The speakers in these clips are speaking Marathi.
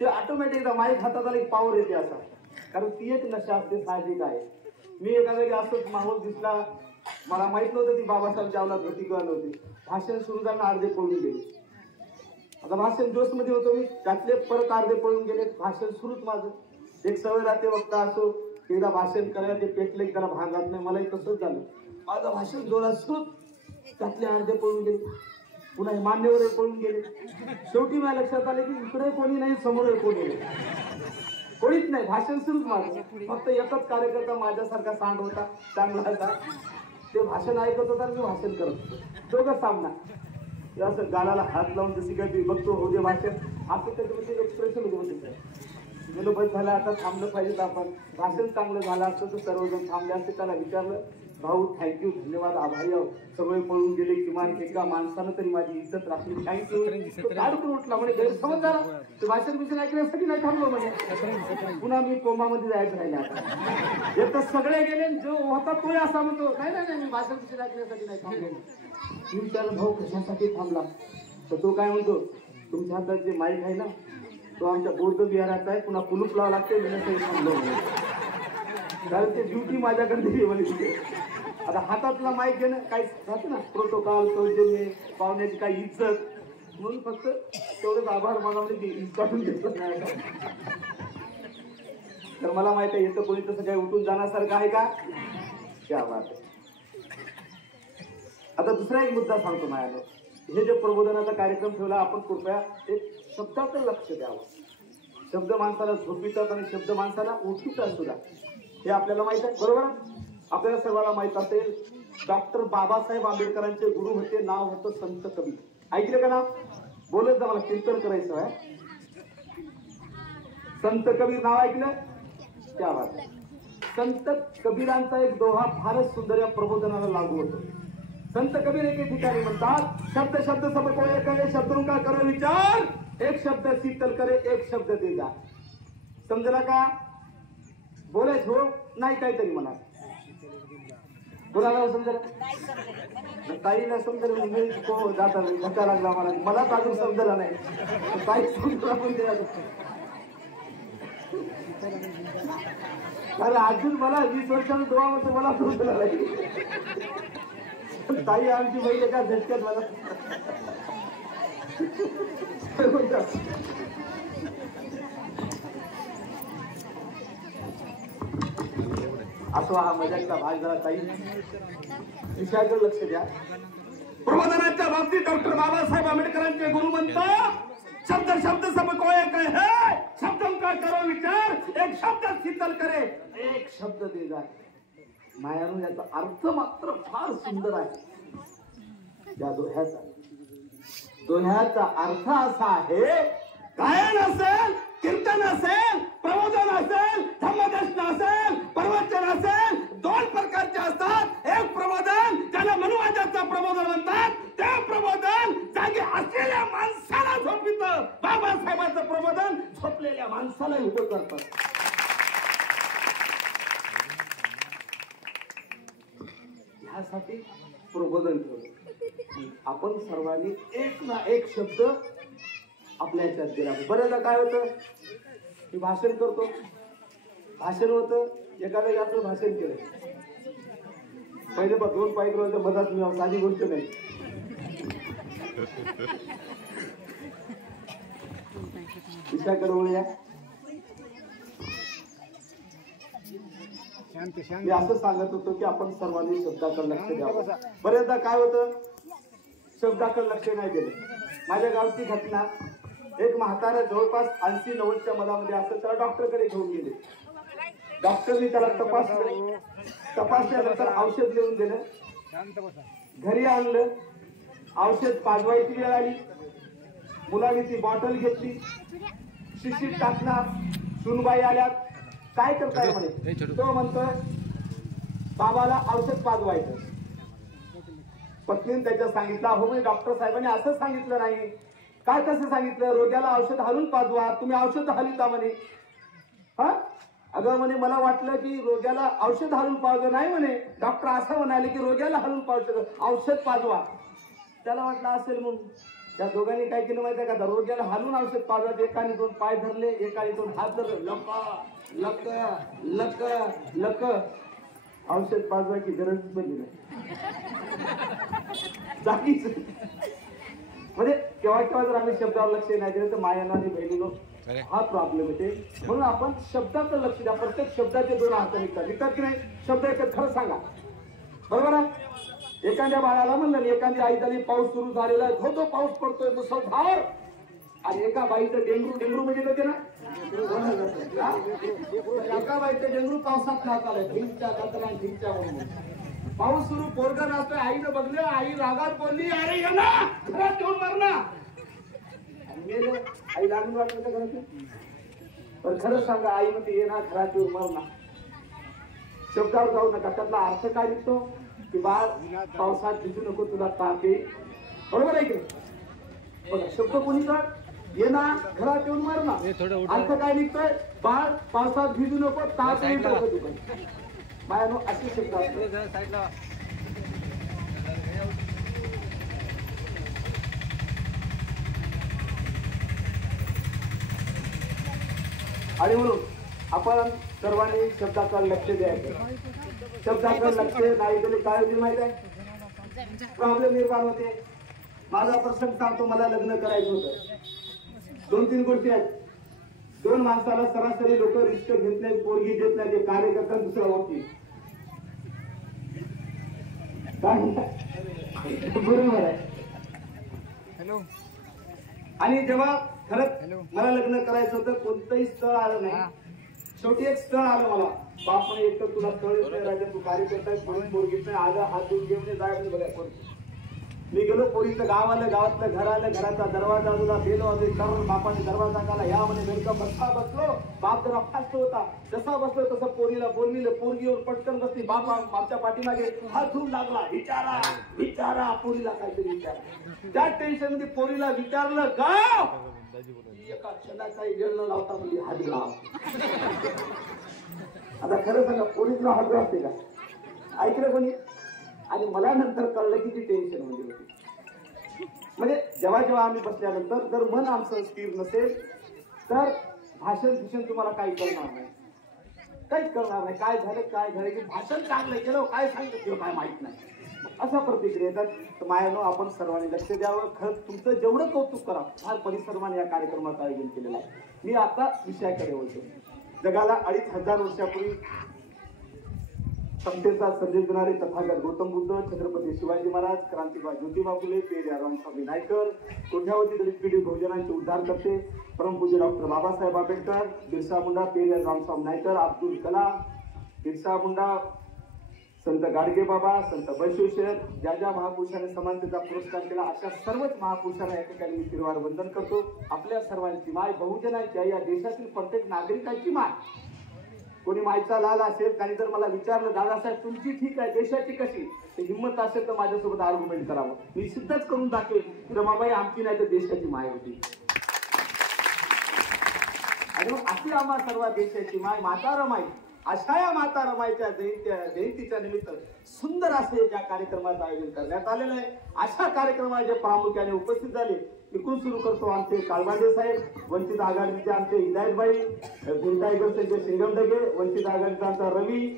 ते ऑटोमॅटिक माईक हातात आला एक पावर येते असा, कारण ती एक नशा असते, साहजिक आहे. मी एका वेळी असंच माहोल दिसला, मला माहित नव्हतं ती बाबासाहेब जावलात होती किंवा नव्हती. भाषण सुरू झालं, अर्धे पळून गेले. आता भाषण जोश मध्ये होतो मी, त्यातले परत अर्धे पळून गेले. भाषण सुरूच माझं. एक सवय राहते वक्ता असो, एकदा भाषण करायला ते पेटले की त्याला भान राहत नाही. मलाही तसंच झालं. माझं भाषण जोरात सुरू, त्यातले अर्धे पळून गेले. पुन्हा मान्यवर पळून गेले. शेवटी मला लक्षात आले की इकडे कोणी नाही, समोर कोणी नाही, कोणीच नाही. भाषण सुरूच माझं. फक्त एकच कार्यकर्ता माझ्यासारखा सांड होता, चांगला होता. ते भाषण ऐकत होता, मी भाषण करत होतो. दोघं सामना. असं गालाला हात लावून जशी काय बघतो हो दे भाषण, असं त्याच्यामध्ये एक्सप्रेशन होते. गेलो बस झालं, आता थांबलं पाहिजे. आपण भाषण चांगलं झालं असतं तर सर्वजण थांबले असते. त्याला विचारलं, भाऊ थँक्यू, धन्यवाद, आभारी आहो. सगळे पळून गेले, किमान एका माणसानं तरी माझी इज्जत राखली, थँक्यू. काढून उठला म्हणजे गैरसमज झाला. ते भाषण बिषण ऐकण्यासाठी नाही थांबलो म्हणजे. पुन्हा मी कोमामध्ये जायचं राहिले. आता तर सगळे गेले, जो होता तो असा म्हणतो नाही नाही मी भाषण बिषण ऐकण्यासाठी नाही थांबलो. मी विचारलं, भाऊ कशासाठी थांबला? तर तो काय म्हणतो, तुमच्या हातात जे माईक आहे ना, तो आमच्या बौद्ध विहाराचा आहे, पुन्हा कुलूप लावा लागते, मी थांबलो. कारण ते ड्युटी माझ्याकडे दिली म्हणजे. आता हातातला माईक घेणं काय राहतं ना, प्रोटोकॉल, सौजन्य, पाहुण्याची काही इज्जत, म्हणून फक्त तेवढंच आभार मानावले की काढून घेतलं नाही. तर मला माहित आहे येतं कोणी तसं काही उठून जाण्यासारखं आहे का? क्या बात आहे. आता दुसरा एक मुद्दा सांगतो माझ्यानं. हे जे प्रबोधनाचा कार्यक्रम ठेवला आपण, कृपया एक शब्दाचं लक्ष द्यावं. शब्द माणसाला झोपितात आणि शब्द माणसाला उठवितात सुद्धा, हे आपल्याला माहित आहे, बरोबर? आपल्याला सर्वांना माहित असेल, डॉक्टर बाबासाहेब आंबेडकरांचे गुरु होते, नाव होतं संत कबीर. ऐकलं का नाव? बोलत जा, मला कीर्तन करायचं आहे. संत कबीर नाव ऐकलं? क्या बात आहे. संत कबीरांचा एक दोहा फारच सुंदर या प्रबोधनाला लागू होतो. संत कबीर एके ठिकाणी म्हणतात, शब्द शब्द सब को एक है, शब्दों का करो विचार, एक शब्द शीतल करे, एक शब्द दे जा. समजला का? बोलायच हो नाही काहीतरी म्हणा. कोणाला समजलं? ताईला समजलं, मी जाता धक्का लागला मला, मलाच अजून समजला नाही. ताई समजला पण ते अरे अजून मला 20 वर्षांनी 2 वर्ष मला समजला नाही. ताई आमची बहीण एका झटक्यात मला असो. हा मजाकचा भाग जरा ताई विषयाकडे लक्ष द्या. प्रबोधनाच्या बाबतीत डॉक्टर बाबासाहेब आंबेडकरांचे गुरु म्हणतात, शब्द शब्द सब को एक है, शब्दों का करो विचार, एक शब्द शीतल करे, एक शब्द दे जा. मायानो याचा अर्थ मात्र फार सुंदर आहे. या दोह्याचा अर्थ असा आहे, गायन असेल, कीर्तन असेल, प्रबोधन असेल, धम्मदेशन असेल, प्रवचन असेल, 2 प्रकारचे असतात. एक प्रबोधन ज्याला मनुवादाचं प्रबोधन म्हणतात, ते प्रबोधन जागी असलेल्या माणसाला झोपितं. बाबासाहेबांचं प्रबोधन झोपलेल्या माणसाला उभं करतं. यासाठी प्रबोधन ठेवलं. आपण सर्वांनी एक ना एक शब्द आपल्या ह्याच्यात दिला. बऱ्याचदा काय होतं, मी भाषण करतो, भाषण होतं, एखाद्या आपलं भाषण केलं, पहिले 2 पाय मधात मी साधी गोष्ट नाही. विषयाकडे वळूया. मी असं सांगत होतो की आपण सर्वांनी शब्दाकडे लक्ष द्यावं. बऱ्याचदा काय होतं, शब्दाकडे लक्ष नाही दिलं. माझ्या गावची घटना, एक म्हातारा जवळपास 80-90च्या मधामध्ये असं, त्याला डॉक्टरकडे घेऊन गेले. डॉक्टरनी त्याला तपासलं, तपासल्यानंतर औषध लिहून दिलं, घरी आणलं. औषध पाजवायची वेळ आली, मुलांनी ती बॉटल घेतली, शिशीत टाकणार, सुनबाई आल्यात, काय करताय म्हणे. तो म्हणतोय बाबाला औषध पाजवायचं. पत्नीने त्याच्या सांगितलं, हो मी डॉक्टर साहेबांनी असं सांगितलं नाही. काय कसं सांगितलं? रोग्याला औषध हलून पाजवा, तुम्ही औषध हलिता म्हणे. हा अगं म्हणे, मला वाटलं की रोग्याला औषध हलून पाजवं. नाही म्हणे, डॉक्टर असं म्हणाले की रोग्याला हलून पाजवं, औषध पाजवा. त्याला वाटलं असेल म्हणून त्या दोघांनी काय केलं माहिती आहे का, दरवाज्याला हालून औषध पाजत, एकाने 2 पाय धरले, एकाने 2 हात धरले, लक लक लक लक. औषध पाजवायची गरज पडली नाही, जागीच. म्हणजे केव्हा केव्हा जर आम्ही शब्दावर लक्ष नाही दिलं तर मायाला आणि बहिणीनो हा प्रॉब्लेम येते. म्हणून आपण शब्दाचं लक्ष द्या. प्रत्येक शब्दाचे 2 अर्थ निघतात, निघतात की नाही? शब्द एकच खरं सांगा, बरोबर आहे? एखाद्या बाळाला म्हणलं, एखादी आई झाली, पाऊस सुरू झालेला आहे, तो पाऊस पडतोय मुसळधार, आणि एका बाईचं डेंगरू, डेंगरू म्हणजे होते ना, एका बाईचं डेंगरू पावसात नाच आलाय, ढिंच्या गजरा ढिंच्या म्हणून. पाऊस सुरू, पोरगा नाचतोय, आईनं बघलं, आई रागात बोलली, अरे ये ना घरात ठेवून मार ना. आई लागून वाटलं का घरात? पण खरंच सांगा, आई म्हणते ये ना घरात ठेवून मार ना. शब्दावर जाऊ नका. त्यातला अर्थ काय निघतो की बाळ पावसात भिजू नको, तुला ताप येईल, बरोबर आहे की नाही? बघा शब्द कोणीचा, ये ना घरात येऊन मार ना. अर्थ काय निघतोय, बाळ पावसात भिजू नको, ताप येईल डोकं दुखत. बायानो असे शब्द असतात. आणि म्हणून आपण सर्वांनी शब्दाकडे लक्ष द्यायचं. शब्दाकडे लक्ष नाही दिले काय होईल माहिती आहे? प्रॉब्लेम निर्माण होते. माझा प्रसंग सांगतो, मला लग्न करायचं होतं. 2-3 गोष्टी आहेत. 2 माणसाला सरासरी लोक रिस्क घेत नाही, पोरगी देत नाही, ते कार्य करतात दुसऱ्या वरती. बरोबर आहे. हॅलो. आणि जेव्हा खरंच मला लग्न करायचं होतं, कोणतंही स्थळ आलं नाही. शेवटी एक स्थळ आलं मला. बाप म्हणे, एक तर तुला स्थळ येत नाही राजा, तू कार्य करताय, पोरगीत नाही आलं, हात दूर घेऊन जाय बघा पोरगी. मी गेलो, पोरीचं गाव आलं, गावातलं घर आलं, घराचा दरवाजा दिला, बेल वाजले, तर बापाने दरवाजा काढला, या म्हणे नेमका बसला बसलो. बाप जरा फास्ट होता, जसा बसलो तसं पोरीला बोलविलं. पोरगी येऊन पटकन बसली, बाप आमच्या पाठीमागे हात धुवून लागला, विचारा विचारा पोरीला काहीतरी विचारा. त्या टेन्शन मध्ये पोरीला विचारलं, गाव एका क्षणाचाही वेळ न लावता म्हणजे हात लाव. आता खरं सांगा, पोरीला हात असते का? ऐकलं कोणी? आणि मला नंतर कळलं की ती टेन्शन मध्ये होती. म्हणजे जेव्हा जेव्हा आम्ही बसल्यानंतर जर मन आमचं स्थिर नसेल तर भाषण तुम्हाला काही कळणार नाही, काहीच कळणार नाही. काय झालं की भाषण चांगलं केलं, काय सांगितलं काय माहित नाही, अशा प्रतिक्रिया येतात. तर मायानो, आपण सर्वांनी लक्ष द्यावं. खरंच तुमचं जेवढं कौतुक करा, फार परिसरमाने या कार्यक्रमाचं आयोजन केलेलं आहे. मी आता विषयाकडे बोलतो. जगाला 2500 वर्षापूर्वी समतेचा संदेश देणारे तथागत गौतम बुद्ध, छत्रपती शिवाजी महाराज, क्रांतिबा ज्योतिबा फुले, पेरियार रामस्वामी नायकर, कोट्यावधी दलित पीडित बहुजनांचे उद्धार करते परमपूज्य डॉक्टर बाबासाहेब आंबेडकर, बिरसा मुंडा, पेरियार रामस्वामी नायकर, अब्दुल कलाम, बिरसा मुंडा, संत गाडगे बाबा, संत बसवेश्वर, ज्या ज्या महापुरुषांनी समानतेचा पुरस्कार केला, अशा सर्वच महापुरुषांना या ठिकाणी मी फिरवार वंदन करतो. आपल्या सर्वांची माय, बहुजनांची, या देशातील प्रत्येक नागरिकांची माय. कोणी मायचा लाल असेल, काही जर मला विचारलं, दादासाहेब तुमची ठीक आहे, देशाची कशी, ते हिंमत असेल तर माझ्यासोबत आर्ग्युमेंट करावं. मी सिद्धच करून दाखवेल, रमाबाई आमची नाही तर देशाची माय होती. आणि मग अशी आम्हा सर्व देशाची माय माता रमाई, अशा या माता रमाईच्या जयंतीच्या निमित्त सुंदर असे ज्या कार्यक्रमाचं आयोजन करण्यात आलेलं आहे, अशा कार्यक्रमाचे प्रामुख्याने उपस्थित झाले. इकडून सुरू करतो आमचे काळबांडे साहेब, वंचित आघाडीचे आमचे हिदायतबाई, भीम टायगरचे सिंगम डगे, वंचित आघाडीचा आमचा रवी,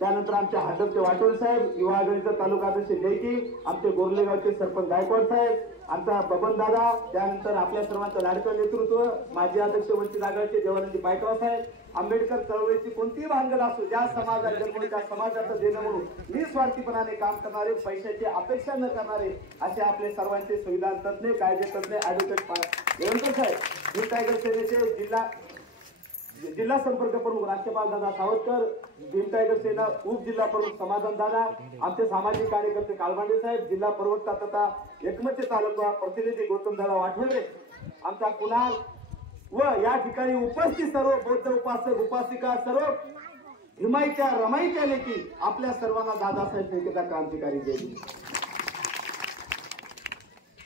त्यानंतर आमचे हादरचे वाटोळ साहेब, युवा आघाडीचा तालुका अध्यक्ष जयकी, आमचे गोरलेगावचे सरपंच गायकवाड साहेब, आमचा बबन दादा, त्यानंतर आपल्या सर्वांचं लाडकं नेतृत्व माजी अध्यक्ष वंचित आघाडीचे देवानंदी पायकराव साहेब. आंबेडकर चळवळीची कोणतीही भानगड असो, ज्या समाजात जन्म त्या समाजाचं देणं म्हणून निस्वार्थीपणाने काम करणारे, पैशाची अपेक्षा न करणारे असे आपले सर्वांचे संविधान तज्ञ, कायदे तज्ञ ऍडव्होकेट निरंतर साहेब, भीम टायगर सेनेचे जिल्हा संपर्क प्रमुख राज्यपाल दादा सावरकर, भीम टायगर सेना उपजिल्हा प्रमुख समाधान दादा, आमचे सामाजिक कार्यकर्ते काळबांडे साहेब, जिल्हा प्रवक्ता तथा एकमतचे तालुका प्रतिनिधी गौतम दादा वाठवले, आमचा कुणाल व या ठिकाणी उपस्थित सर्व बौद्ध उपासक उपासिका, सर्व हिमाईच्या रमाईच्या लेखी आपल्या सर्वांना दादासाहेब फेकेचा क्रांतिकारी जय.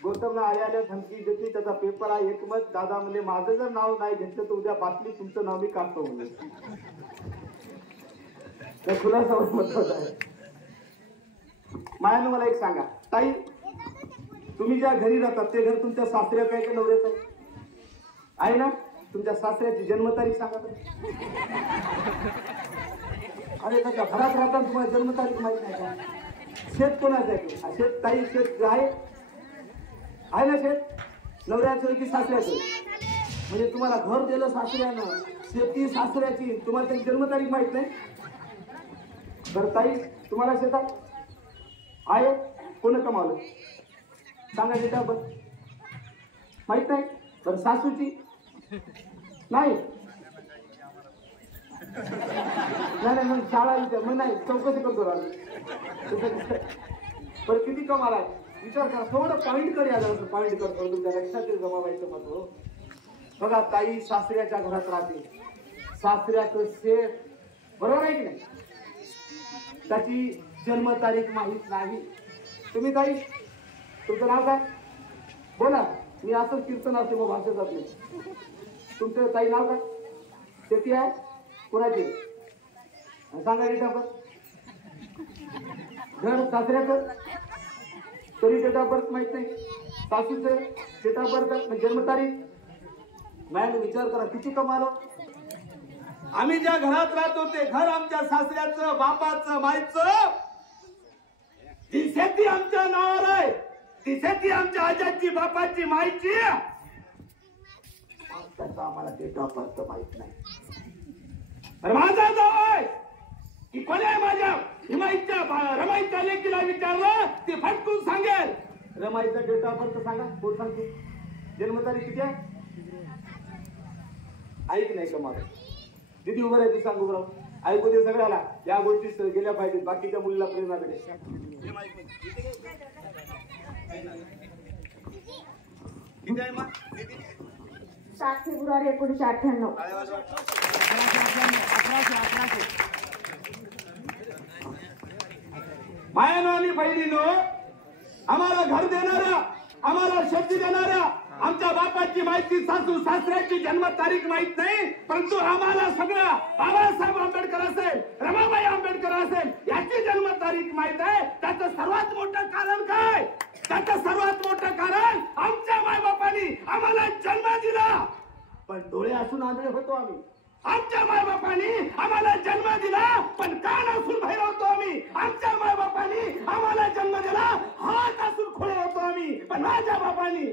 गौतमला आल्याला धमकी देते, त्याचा पेपर आहे एकमत. दादा म्हणजे माझं जर नाव नाही घेतलं तर उद्या बातमी तुमचं नाव मी काढतो म्हणजे खुलासा महत्वाचा आहे. मायानं मला एक सांगा ताई, तुम्ही ज्या घरी राहतात ते घर तुमच्या सासऱ्याचं आहे का नवऱ्याचं आहे ना? तुमच्या सासऱ्याची जन्मतारीख सांगा तर. अरे त्याच्या घरात राहताना तुम्हाला जन्मतारीख माहित नाही का? शेत कोणाचं आहे? शेत ताई शेत आहे ना? शेत नवऱ्याचं की सासऱ्याचं? म्हणजे तुम्हाला घर दिलं सासऱ्यानं, शेती सासऱ्याची, तुम्हाला त्याची जन्मतारीख माहित नाही? बरं ताई तुम्हाला शेतात आहे कोण कमावलं सांगा डेट ऑफ बर्थ माहित नाही? बरं सासूची नाही नाही मग शाळा मग नाही चौकशी करतो बरं किती कमाल आहे विचार करा. थोडं पॉईंट कडे आलं पॉईंट करतो तुमच्या लक्षात जमावायचं महत्व. बघा ताई सासऱ्याच्या घरात राहते, सासऱ्याचं शेत बरोबर आहे की नाही? त्याची जन्मतारीख माहित नाही. तुम्ही ताई तुमचं नाव काय बोला. मी असंच कीर्तन असते मग भाषा जात नाही. तुमचं ताई नाव काय? शेती आहे कुणाची सांगा डेट ऑफ बर्थ. घर सासऱ्याचं तरी डेट ऑफ बर्थ माहित नाही. सासूचं डेट ऑफ बर्थ जन्मतारीख मॅडम विचार करा किती कमाल. आम्ही ज्या घरात राहतो ते घर आमच्या सासऱ्याचं बापाचं माईचं, ती शेती आमच्या नावावर आहे, ती शेती आमच्या आजाची बापाची माईची. त्याचा आम्हाला डेट ऑफ बर्थ माहित नाही. माझा जाव आहे की कोणी आहे माझ्या रमाईच्या लेकीला विचारलं ती फटकून सांगेल. रमाईचा डेट ऑफ बर्थ सांगा कोण सांगते? जन्मतारीख किती आहे? ऐक नाही का मला किती उभं राहायचं सांगू बरं. ऐकू दे सगळ्याला. या गोष्टी गेल्या पाहिजेत बाकीच्या मुलीला प्रेरणा मिळेल. किती आहे मग? 7 फेब्रुवारी 1998. मायानो आणि बहिणीनो, आम्हाला घर देणाऱ्या, आम्हाला शेती देणाऱ्या, आमच्या बापाची माहिती सासू सासऱ्याची जन्मतारीख माहित नाही, परंतु आम्हाला सगळं बाबासाहेब आंबेडकर असेल, रमाबाई आंबेडकर असेल याची जन्मतारीख माहित आहे. त्याचं सर्वात मोठं कारण काय? त्याचं सर्वात मोठं कारण आमच्या मायबापांनी आम्हाला जन्म दिला, पण डोळे असून आंधळे होतो आम्ही. आमच्या मायबापांनी आम्हाला जन्म दिला पण कान असून बाहेर होतो आम्ही. आमच्या मायबापांनी आम्हाला जन्म दिला हात असून खोळे होतो आम्ही. पण माझ्या बापांनी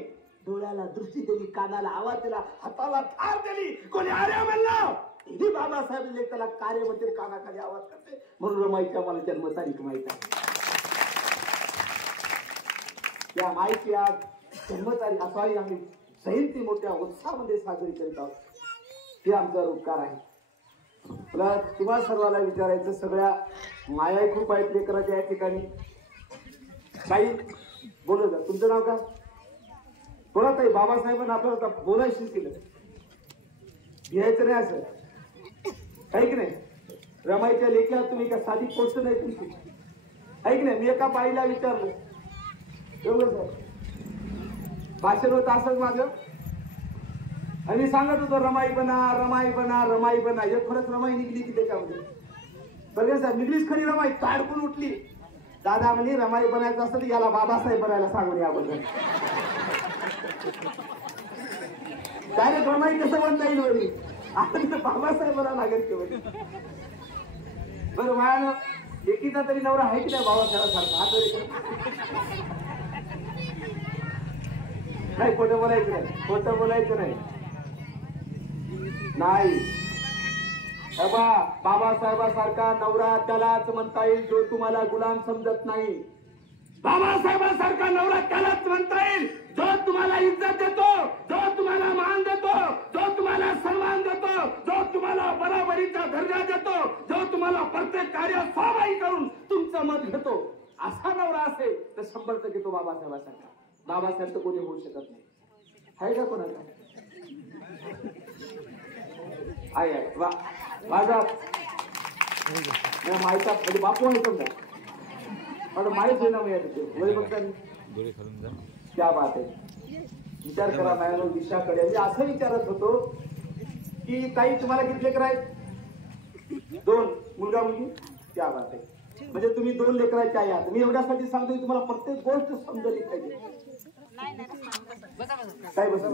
डोळ्याला दृष्टी दिली, कानाला आवाज दिला, हाताला थार दिली. कोणी आर्या म्हणलं ही बाबासाहेब लेखाला कार्य म्हणते, कानाखाली आवाज करते. म्हणून रमाईची आम्हाला जन्मतारीख माहित आहे. या माहिती आज जन्मतारीख असावी आम्ही जयंती मोठ्या उत्साहामध्ये साजरी करीत आहोत. हे आमचा उपकार आहे. मला तुम्हा सर्वांना विचारायचं, सगळ्या माया खूप आहेत लेकराच्या या ठिकाणी. काही बोलत जा. तुमचं नाव काय? बोला ताई. बाबासाहेबांना आपल्याला बोलायचं केलं, घ्यायचं नाही असं आहे की नाही? रमाईच्या लेख्या तुम्ही का साधी पोस्ट नाही तुमची आहे की नाही? मी एका बाईला विचारलं, एवढं भाषण होतं असंच माझं, आणि सांगत होतो रमाई बना रमाई बना रमाई बना. हे खरंच रमाई निघली की त्याच्यामध्ये? बघा साहेब निघलीच खरी रमाई, काढकून उठली. दादा म्हणे रमाई बनायचं असतं तर याला बाबासाहेब बनायला सांगून याबद्दल. डायरेक्ट रमाई कसं बनता येईल वरी? आता बाबासाहेब बनावं लागेल की. बरं मायानं एकीचा तरी नवरा आहे की नाही बाबासाहेबांसारखा? हात वरी नाही. खोटं बोलायचं नाही, खोटं बोलायचं नाही. नाही बाबासाहेबांसारखा नवरा त्यालाच म्हणता येईल जो तुम्हाला गुलाम समजत नाही. बाबासाहेबांसारखा नवरा त्यालाच म्हणता येईल जो तुम्हाला इज्जत देतो, जो तुम्हाला मान देतो, जो तुम्हाला सन्मान देतो, जो तुम्हाला बराबरीचा दर्जा देतो, जो तुम्हाला प्रत्येक कार्य स्वाभाविक करून तुमचं मत घेतो. असा नवरा असेल तर 100% तो बाबासाहेबांसारखा. बाबासाहेब तर कोणी होऊ शकत नाही. आहे का कोणाचा? आहे वा माझा माहिती म्हणजे बापू आहे समजा, पण माहीत आहे ना मी क्या बात आहे. विचार करा माझ्या दिशाकडे. मी असं विचारत होतो की ताई तुम्हाला किती लेकर आहेत? 2 मुलगा मुलगी. क्या बात आहे. म्हणजे तुम्ही 2 लेकराचे आहात. मी एवढ्यासाठी सांगतो की तुम्हाला प्रत्येक गोष्ट समजली पाहिजे. ताई बसा.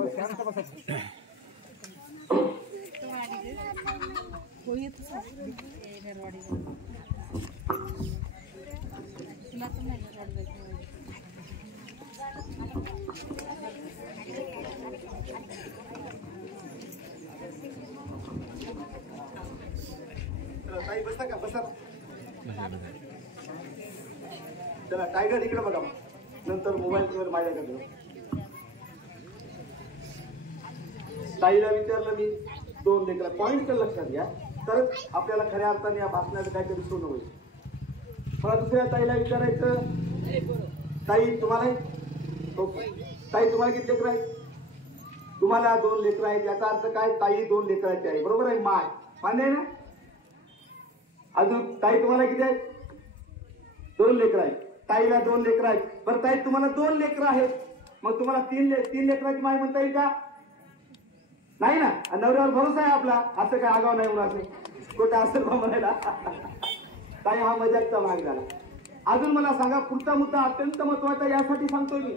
ताई बसा का बसा. चला टायगर इकडे बघा नंतर मोबाईल माझ्याकडे. ताईला विचारलं मी 2 लेकरं पॉईंट तर लक्षात घ्या तरच आपल्याला खऱ्या अर्थाने या भाषणाचं काहीतरी सोनं होईल. मला दुसऱ्या ताईला विचारायचं ताई तुम्हाला ताई तुम्हाला किती लेकरं आहेत? तुम्हाला 2 लेकरं आहेत याचा अर्थ काय ताई 2 लेकराची आहे बरोबर आहे माय मान्य आहे ना. अजून ताई तुम्हाला किती आहेत? 2 लेकरं आहेत. ताईला 2 लेकरं आहेत. बरं ताई तुम्हाला 2 लेकरं आहेत मग तुम्हाला 3 लेकराची माय म्हणता येईल का? नाही ना. नवऱ्यावर भरोसा आहे आपला असं काय आगाव नाही म्हणून असं कुठं असेल बा म्हणायला. ताई हा मजाकचा भाग झाला. अजून मला सांगा पुढचा मुद्दा अत्यंत महत्वाचा यासाठी सांगतोय मी.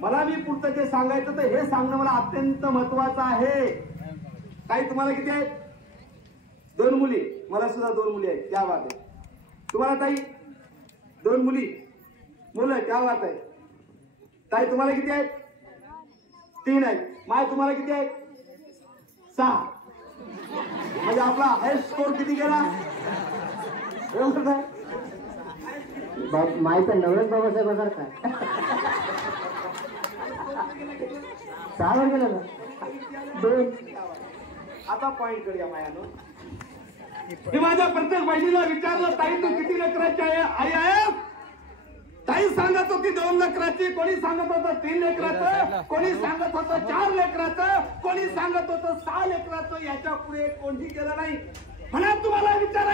मला मी पुढचं जे सांगायचं तर हे सांगणं मला अत्यंत महत्वाचं आहे. ताई तुम्हाला किती आहेत? 2 मुली. मला सुद्धा 2 मुली आहेत. क्या बात आहे. तुम्हाला ताई 2 मुलं क्या बात आहे. ताई तुम्हाला किती आहेत? 3 आहेत. माय तुम्हाला किती आहेत? 6. म्हणजे आपला हायस्ट स्कोर किती गेला? माहिती नवरच बाबासाहेब असणार काय 6 वर गेला ना 2. आता पॉइंट करूया मायानो. मी माझ्या प्रत्येक बहिणीला विचारलं ताई तू किती लेकराची आई आहे? ताई सांगत होती 2 लेकराची. कोणी सांगत होतं 3 लेकराचं. कोणी सांगत होतं 4 लेकराचं. कोणी सांगत होतं 6 लेकराचं. याच्या पुढे कोणी गेलं नाही. म्हणा तुम्हाला विचार